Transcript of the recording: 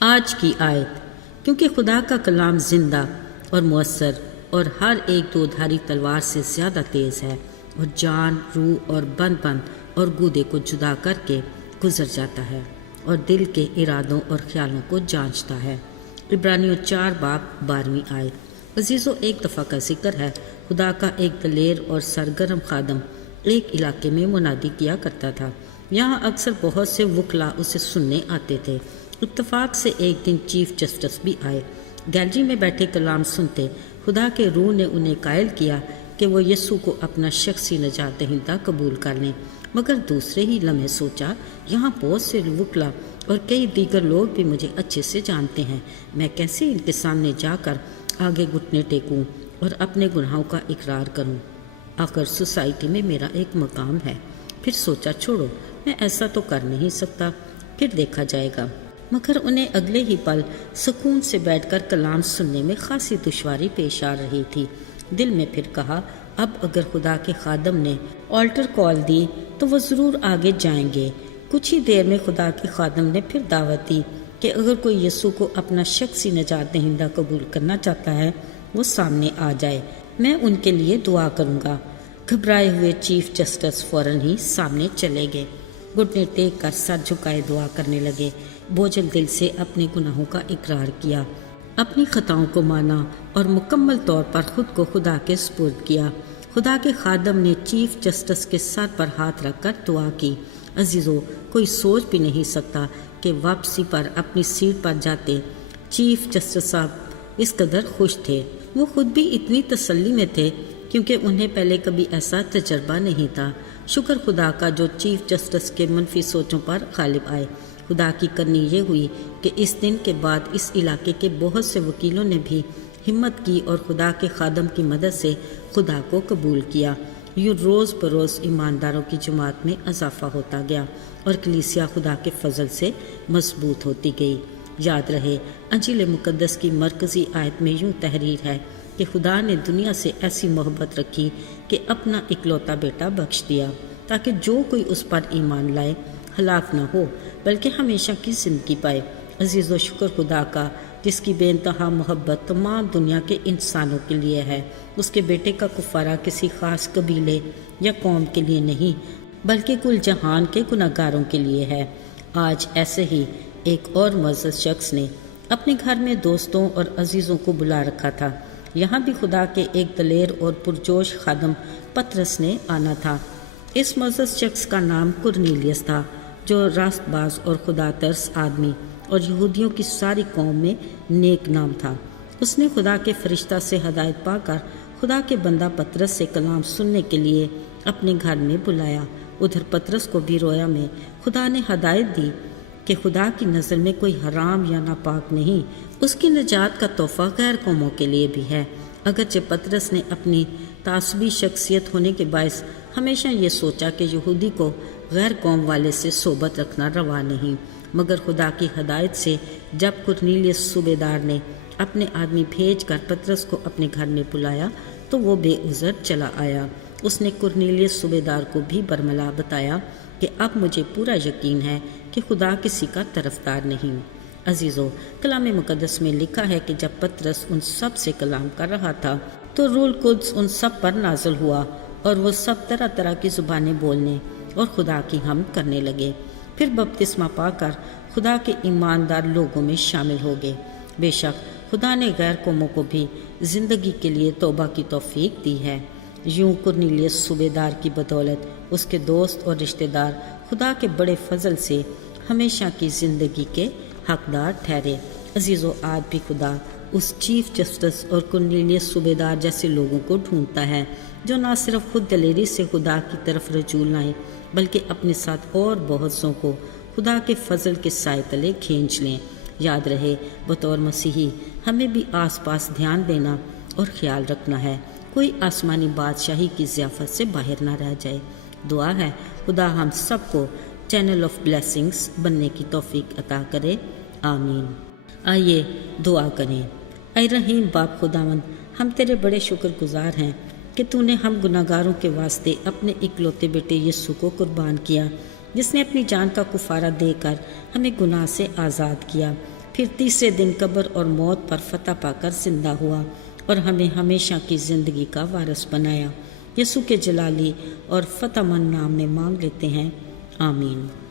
آج کی آیت، کیونکہ خدا کا کلام زندہ اور مؤثر اور ہر ایک دودھاری تلوار سے زیادہ تیز ہے اور جان، روح اور بند اور گودے کو جدا کر کے گزر جاتا ہے اور دل کے ارادوں اور خیالوں کو جانچتا ہے۔ عبرانیوں 4:12 آیت۔ عزیزو، ایک دفعہ کا ذکر ہے، خدا کا ایک دلیر اور سرگرم خادم ایک علاقے میں منادی کیا کرتا تھا۔ یہاں اکثر بہت سے وکلا اسے سننے آتے تھے۔ اتفاق سے ایک دن چیف جسٹس بھی آئے۔ گیلری میں بیٹھے کلام سنتے خدا کے روح نے انہیں قائل کیا کہ وہ یسوع کو اپنا شخصی نجات دہندہ قبول کر لیں، مگر دوسرے ہی لمحے سوچا، یہاں بہت سے وکلا اور کئی دیگر لوگ بھی مجھے اچھے سے جانتے ہیں، میں کیسے ان کے سامنے جا کر آگے گھٹنے ٹیکوں اور اپنے گناہوں کا اقرار کروں؟ آخر سوسائٹی میں میرا ایک مقام ہے۔ پھر سوچا، چھوڑو، میں ایسا تو کر نہیں سکتا، پھر دیکھا جائے گا۔ مگر انہیں اگلے ہی پل سکون سے بیٹھ کر کلام سننے میں خاصی دشواری پیش آ رہی تھی۔ دل میں پھر کہا، اب اگر خدا کے خادم نے آلٹر کال دی تو وہ ضرور آگے جائیں گے۔ کچھ ہی دیر میں خدا کے خادم نے پھر دعوت دی کہ اگر کوئی یسوع کو اپنا شخصی نجات دہندہ قبول کرنا چاہتا ہے وہ سامنے آ جائے، میں ان کے لیے دعا کروں گا۔ گھبرائے ہوئے چیف جسٹس فوراً ہی سامنے چلے گئے، گھٹنے ٹیک کر سر جھکائے دعا کرنے لگے، بوجھل دل سے اپنے گناہوں کا اقرار کیا، اپنی خطاؤں کو مانا اور مکمل طور پر خود کو خدا کے سپرد کیا۔ خدا کے خادم نے چیف جسٹس کے سر پر ہاتھ رکھ کر دعا کی۔ عزیزو، کوئی سوچ بھی نہیں سکتا کہ واپسی پر اپنی سیٹ پر جاتے چیف جسٹس صاحب اس قدر خوش تھے۔ وہ خود بھی اتنی تسلی میں تھے کیونکہ انہیں پہلے کبھی ایسا تجربہ نہیں تھا۔ شکر خدا کا جو چیف جسٹس کے منفی سوچوں پر غالب آئے۔ خدا کی کرنی یہ ہوئی کہ اس دن کے بعد اس علاقے کے بہت سے وکیلوں نے بھی ہمت کی اور خدا کے خادم کی مدد سے خدا کو قبول کیا۔ یوں روز بروز ایمانداروں کی جماعت میں اضافہ ہوتا گیا اور کلیسیا خدا کے فضل سے مضبوط ہوتی گئی۔ یاد رہے، انجیل مقدس کی مرکزی آیت میں یوں تحریر ہے کہ خدا نے دنیا سے ایسی محبت رکھی کہ اپنا اکلوتا بیٹا بخش دیا تاکہ جو کوئی اس پر ایمان لائے ہلاک نہ ہو بلکہ ہمیشہ کی زندگی پائے۔ عزیز و شکر خدا کا جس کی بے انتہا محبت تمام دنیا کے انسانوں کے لیے ہے۔ اس کے بیٹے کا کفارہ کسی خاص قبیلے یا قوم کے لیے نہیں بلکہ کل جہان کے گناہگاروں کے لیے ہے۔ آج ایسے ہی ایک اور معزز شخص نے اپنے گھر میں دوستوں اور عزیزوں کو بلا رکھا تھا۔ یہاں بھی خدا کے ایک دلیر اور پرجوش خادم پطرس نے آنا تھا۔ اس معزز شخص کا نام کرنیلیس تھا، جو راست باز اور خدا ترس آدمی اور یہودیوں کی ساری قوم میں نیک نام تھا۔ اس نے خدا کے فرشتہ سے ہدایت پا کر خدا کے بندہ پطرس سے کلام سننے کے لیے اپنے گھر میں بلایا۔ ادھر پطرس کو بھی رویا میں خدا نے ہدایت دی کہ خدا کی نظر میں کوئی حرام یا ناپاک نہیں، اس کی نجات کا تحفہ غیر قوموں کے لیے بھی ہے۔ اگرچہ پطرس نے اپنی تعصبی شخصیت ہونے کے باعث ہمیشہ یہ سوچا کہ یہودی کو غیر قوم والے سے صحبت رکھنا روا نہیں، مگر خدا کی ہدایت سے جب کرنیلیس صوبے دار نے اپنے آدمی بھیج کر پطرس کو اپنے گھر میں بلایا تو وہ بے عذر چلا آیا۔ اس نے کرنیلیس صوبے دار کو بھی برملا بتایا کہ اب مجھے پورا یقین ہے کہ خدا کسی کا طرفدار نہیں۔ عزیزو، کلام مقدس میں لکھا ہے کہ جب پطرس ان سب سے کلام کر رہا تھا تو روح القدس ان سب پر نازل ہوا اور وہ سب طرح طرح کی زبانیں بولنے اور خدا کی حمد کرنے لگے۔ پھر بپتسمہ پا کر خدا کے ایماندار لوگوں میں شامل ہو گئے۔ بے شک خدا نے غیر قوموں کو بھی زندگی کے لیے توبہ کی توفیق دی ہے۔ یوں کرنیلیس صوبے دار کی بدولت اس کے دوست اور رشتہ دار خدا کے بڑے فضل سے ہمیشہ کی زندگی کے حقدار ٹھہرے۔ عزیزو، آج بھی خدا اس چیف جسٹس اور کرنیلیس صوبے دار جیسے لوگوں کو ڈھونڈتا ہے جو نہ صرف خود دلیری سے خدا کی طرف رجوع لائیں بلکہ اپنے ساتھ اور بہت سوں کو خدا کے فضل کے سائے تلے کھینچ لیں۔ یاد رہے، بطور مسیحی ہمیں بھی آس پاس دھیان دینا اور خیال رکھنا ہے، کوئی آسمانی بادشاہی کی ضیافت سے باہر نہ رہ جائے۔ دعا ہے خدا ہم سب کو چینل آف بلیسنگز بننے کی توفیق عطا کرے، آمین۔ آئیے دعا کریں۔ اے رحیم باپ خداوند، ہم تیرے بڑے شکر گزار ہیں کہ تو نے ہم گناہگاروں کے واسطے اپنے اکلوتے بیٹے یسوع کو قربان کیا، جس نے اپنی جان کا کفارہ دے کر ہمیں گناہ سے آزاد کیا۔ پھر تیسرے دن قبر اور موت پر فتح پا کر زندہ ہوا اور ہمیں ہمیشہ کی زندگی کا وارث بنایا۔ یسوع کے جلالی اور فتح مند نام میں مانگ لیتے ہیں، آمین۔